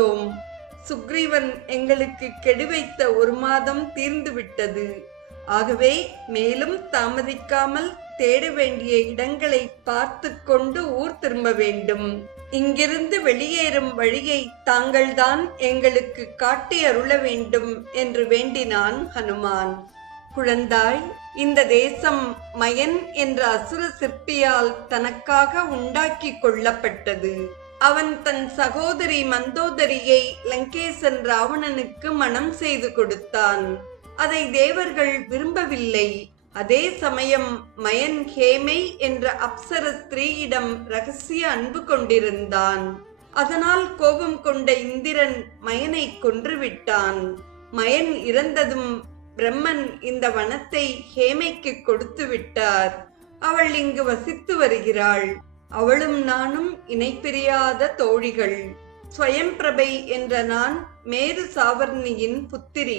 தோம். சுக்ரீவன் எங்களுக்கு கெடு வைத்த 1 மாதம் தீர்ந்து விட்டது. ஆகவே மேலும் தாமதிக்காமல் தேட வேண்டிய இடங்களை பார்த்து கொண்டு ஊர் திரும்ப வேண்டும். இங்கிருந்து வெளியேறும் வழியை தாங்கள்தான் எங்களுக்கு காட்டி அருள வேண்டும் என்று வேண்டினான் ஹனுமான். குழந்தாய், இந்த தேசம் மயன் என்ற அசுர சிற்பியால் தனக்காக உண்டாக்கி கொள்ளப்பட்டது. அவன் தன் சகோதரி மந்தோதரியை லங்கேசன் ராவணனுக்கு மணம் செய்து கொடுத்தான். அதை தேவர்கள் விரும்பவில்லை. அதே சமயம் மயன் ஹேமை என்ற அப்சர ஸ்திரீயிடம் ரகசிய அன்பு கொண்டிருந்தான். அதனால் கோபம் கொண்ட இந்திரன் மயனை கொன்றுவிட்டான். மயன் இறந்ததும் பிரம்மன் இந்த வனத்தை ஹேமைக்கு கொடுத்து விட்டார். அவள் இங்கு வசித்து வருகிறாள். அவளும் நானும் இணைப்பிரியாத தோழிகள். ஸ்வயம்பிரபை என்ற நான் மேரு சாவர்ணியின் புத்திரி.